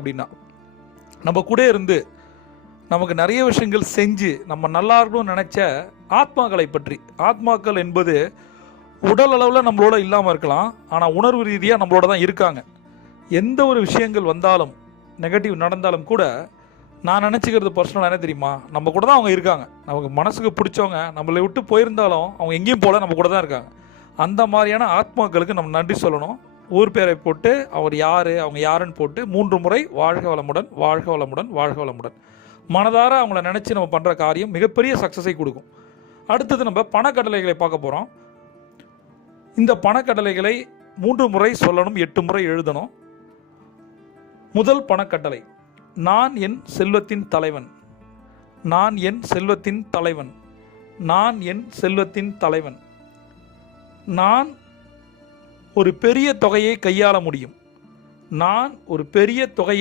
அப்படின்னா நம்ம கூட இருந்து நமக்கு நிறைய விஷயங்கள் செஞ்சு நம்ம நல்லா இருக்கணும்னு நினச்ச ஆத்மாக்களை பற்றி. ஆத்மாக்கள் என்பது உடல் அளவில் நம்மளோட இல்லாமல் இருக்கலாம், ஆனால் உணர்வு ரீதியாக நம்மளோட தான் இருக்காங்க. எந்த ஒரு விஷயங்கள் வந்தாலும் நெகட்டிவ் நடந்தாலும் கூட நான் நினச்சிக்கிறது பர்சனலாக என்ன தெரியுமா, நம்ம கூட தான் அவங்க இருக்காங்க. நமக்கு மனசுக்கு பிடிச்சவங்க நம்மளை விட்டு போயிருந்தாலும் அவங்க எங்கேயும் போல நம்ம கூட தான் இருக்காங்க. அந்த மாதிரியான ஆத்மாக்களுக்கு நம்ம நன்றி சொல்லணும். ஊர் பேரை போட்டு அவர் யார் அவங்க யாருன்னு போட்டு 3 முறை வாழ்க வளமுடன் வாழ்க வளமுடன் வாழ்க வளமுடன் மனதார அவங்கள நினச்சி நம்ம பண்ணுற காரியம் மிகப்பெரிய சக்ஸஸை கொடுக்கும். அடுத்தது நம்ம பணக்கடலைகளை பார்க்க போகிறோம். இந்த பணக்கடலைகளை 3 முறை சொல்லணும், 8 முறை எழுதணும். முதல் பணக்கட்டளை, நான் என் செல்வத்தின் தலைவன், நான் என் செல்வத்தின் தலைவன், நான் என் செல்வத்தின் தலைவன். நான் ஒரு பெரிய தொகையை கையாள முடியும், நான் ஒரு பெரிய தொகையை